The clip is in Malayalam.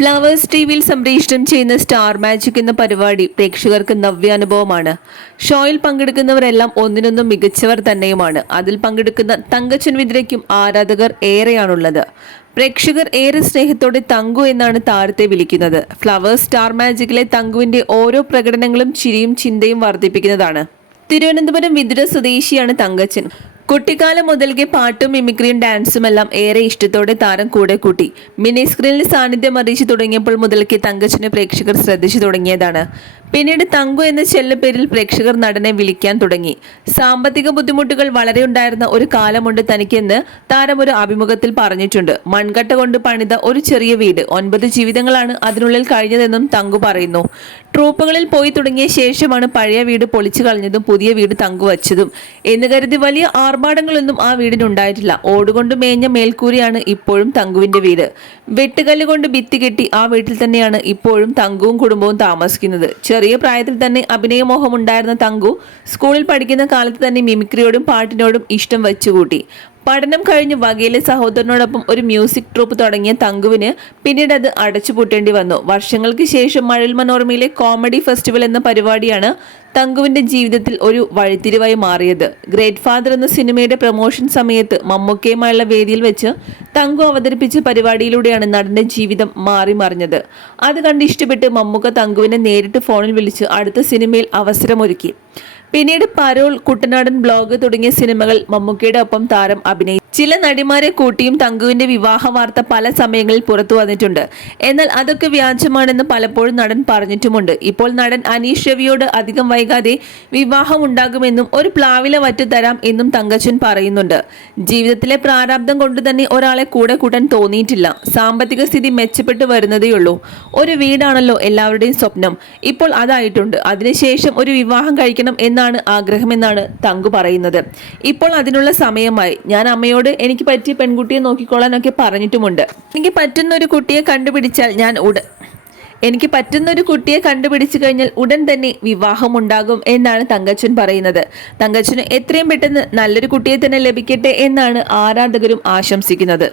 ഫ്ലവേഴ്സ് ടി വിയിൽ സംപ്രേഷണം ചെയ്യുന്ന സ്റ്റാർ മാജിക് എന്ന പരിപാടി പ്രേക്ഷകർക്ക് നവ്യാനുഭവമാണ്. ഷോയിൽ പങ്കെടുക്കുന്നവരെല്ലാം ഒന്നിനൊന്നും മികച്ചവർ തന്നെയുമാണ്. അതിൽ പങ്കെടുക്കുന്ന തങ്കച്ചൻ വിദ്രയ്ക്കും ആരാധകർ ഏറെയാണുള്ളത്. പ്രേക്ഷകർ ഏറെ സ്നേഹത്തോടെ തങ്കു എന്നാണ് താരത്തെ വിളിക്കുന്നത്. ഫ്ലവേഴ്സ് സ്റ്റാർ മാജിക്കിലെ തങ്കുവിന്റെ ഓരോ പ്രകടനങ്ങളും ചിരിയും ചിന്തയും വർദ്ധിപ്പിക്കുന്നതാണ്. തിരുവനന്തപുരം വിതുര സ്വദേശിയാണ് തങ്കച്ചൻ. കുട്ടിക്കാലം മുതൽക്കേ പാട്ടും മിമിക്രിയും ഡാൻസും എല്ലാം ഏറെ ഇഷ്ടത്തോടെ താരം കൂടെ കൂട്ടി. മിനി സ്ക്രീനിൽ സാന്നിധ്യം അറിയിച്ചു തുടങ്ങിയപ്പോൾ മുതൽക്കേ തങ്കച്ചനെ പ്രേക്ഷകർ ശ്രദ്ധിച്ചു തുടങ്ങിയതാണ്. പിന്നീട് തങ്കു എന്ന ചെല്ലപ്പേരിൽ പ്രേക്ഷകർ നടനെ വിളിക്കാൻ തുടങ്ങി. സാമ്പത്തിക ബുദ്ധിമുട്ടുകൾ വളരെ ഉണ്ടായിരുന്ന ഒരു കാലമുണ്ട് തനിക്കെന്ന് താരം ഒരു അഭിമുഖത്തിൽ പറഞ്ഞിട്ടുണ്ട്. മൺകട്ട കൊണ്ട് പണിത ഒരു ചെറിയ വീട് ഒൻപത് ജീവിതങ്ങളാണ് അതിനുള്ളിൽ കഴിഞ്ഞതെന്നും തങ്കു പറയുന്നു. ട്രൂപ്പുകളിൽ പോയി തുടങ്ങിയ ശേഷമാണ് പഴയ വീട് പൊളിച്ചു കളഞ്ഞതും പുതിയ വീട് തങ്കുവച്ചതും. എന്ന് കരുതി വലിയ ആർഭാടങ്ങളൊന്നും ആ വീടിനുണ്ടായിട്ടില്ല. ഓടുകൊണ്ട് മേഞ്ഞ മേൽക്കൂരയാണ് ഇപ്പോഴും തങ്കുവിന്റെ വീട്. വെട്ടുകല്ല് കൊണ്ട് ഭിത്തി കെട്ടി ആ വീട്ടിൽ തന്നെയാണ് ഇപ്പോഴും തങ്കുവും കുടുംബവും താമസിക്കുന്നത്. ചെറിയ പ്രായത്തിൽ തന്നെ അഭിനയമോഹം ഉണ്ടായിരുന്ന തങ്കു സ്കൂളിൽ പഠിക്കുന്ന കാലത്ത് തന്നെ മിമിക്രിയോടും പാട്ടിനോടും ഇഷ്ടം വെച്ചുകൂട്ടി. പഠനം കഴിഞ്ഞ് വകയിലെ സഹോദരനോടൊപ്പം ഒരു മ്യൂസിക് ട്രൂപ്പ് തുടങ്ങിയ തങ്കുവിന് പിന്നീട് അത് അടച്ചുപൂട്ടേണ്ടി വന്നു. വർഷങ്ങൾക്ക് ശേഷം മഴൽ മനോരമയിലെ കോമഡി ഫെസ്റ്റിവൽ എന്ന പരിപാടിയാണ് തങ്കുവിന്റെ ജീവിതത്തിൽ ഒരു വഴിത്തിരിവായി മാറിയത്. ഗ്രേറ്റ് ഫാദർ എന്ന സിനിമയുടെ പ്രൊമോഷൻ സമയത്ത് മമ്മൂക്കയുമായുള്ള വേദിയിൽ വെച്ച് തങ്കു അവതരിപ്പിച്ച പരിപാടിയിലൂടെയാണ് നടന്റെ ജീവിതം മാറി മറിഞ്ഞത്. അത് കണ്ട് ഇഷ്ടപ്പെട്ട് മമ്മൂക്ക തങ്കുവിനെ നേരിട്ട് ഫോണിൽ വിളിച്ച് അടുത്ത സിനിമയിൽ അവസരമൊരുക്കി. പിന്നീട് പരോൾ കുട്ടനാടൻ ബ്ലോഗ് തുടങ്ങിയ സിനിമകൾ മമ്മൂക്കയുടെ ഒപ്പം താരം അഭിനയിച്ചു ചില നടിമാരെ കൂട്ടിയും തങ്കുവിന്റെ വിവാഹ വാർത്ത പല സമയങ്ങളിൽ പുറത്തു വന്നിട്ടുണ്ട്. എന്നാൽ അതൊക്കെ വ്യാജമാണെന്ന് പലപ്പോഴും നടൻ പറഞ്ഞിട്ടുമുണ്ട്. ഇപ്പോൾ നടൻ അനീഷ് രവിയോട് അധികം വൈകാതെ വിവാഹം ഉണ്ടാകുമെന്നും ഒരു പ്ലാവില വറ്റ് തരാം എന്നും തങ്കച്ചൻ പറയുന്നുണ്ട്. ജീവിതത്തിലെ പ്രാരാബ്ദം കൊണ്ട് തന്നെ ഒരാളെ കൂടെ കൂട്ടാൻ തോന്നിയിട്ടില്ല. സാമ്പത്തിക സ്ഥിതി മെച്ചപ്പെട്ടു വരുന്നതേയുള്ളൂ. ഒരു വീടാണല്ലോ എല്ലാവരുടെയും സ്വപ്നം. ഇപ്പോൾ അതായിട്ടുണ്ട്. അതിനുശേഷം ഒരു വിവാഹം കഴിക്കണം എന്നാണ് ആഗ്രഹമെന്നാണ് തങ്കു പറയുന്നത്. ഇപ്പോൾ അതിനുള്ള സമയമായി. ഞാൻ അമ്മയോട് എനിക്ക് പറ്റിയ പെൺകുട്ടിയെ നോക്കിക്കോളാനൊക്കെ പറഞ്ഞിട്ടുമുണ്ട്. എനിക്ക് പറ്റുന്ന ഒരു കുട്ടിയെ കണ്ടുപിടിച്ചാൽ ഞാൻ ഉട എനിക്ക് പറ്റുന്ന ഒരു കുട്ടിയെ കണ്ടുപിടിച്ചു കഴിഞ്ഞാൽ ഉടൻ തന്നെ വിവാഹം ഉണ്ടാകും എന്നാണ് തങ്കച്ചൻ പറയുന്നത്. തങ്കച്ചന് എത്രയും പെട്ടെന്ന് നല്ലൊരു കുട്ടിയെ തന്നെ ലഭിക്കട്ടെ എന്നാണ് ആരാധകരും ആശംസിക്കുന്നത്.